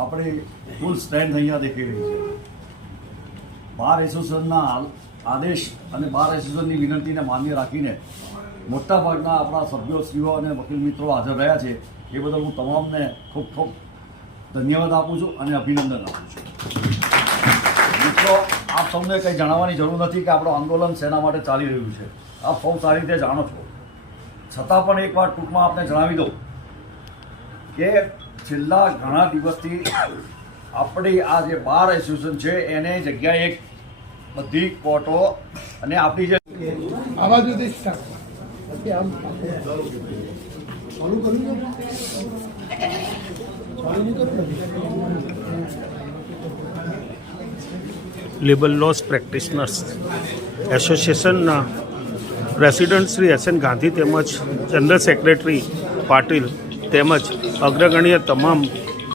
આપણી ફૂલ સ્ટ્રેન્થ અહીંયા દેખી રહી છે. બાર એસોસિએશનના આદેશ અને બાર એસોસિએશનની વિનંતીને માન્ય રાખીને મોટાભાગના આપણા સભ્યોશ્રીઓ અને વકીલ મિત્રો હાજર રહ્યા છે. એ બદલ હું તમામને ખૂબ ખૂબ ધન્યવાદ આપું છું અને અભિનંદન આપું છું. મિત્રો, આપ સૌને કંઈ જણાવવાની જરૂર નથી કે આપણું આંદોલન શેના માટે ચાલી રહ્યું છે. આપ સૌ સારી રીતે જાણો છો. છતાં પણ એકવાર ટૂંકમાં આપને જણાવી દઉં કે છેલ્લા ઘણા દિવસથી આપણી આ જે બાર એસોસિએશન છે એને જગ્યાએ એક બધી કોર્ટો અને આપણી જે લીબલ લોસ પ્રેક્ટિશનર્સ એસોસિએશનના president Shri S N Gandhi તેમજ જનરલ સેક્રેટરી પાટીલ તેમજ અગ્રગણ્ય તમામ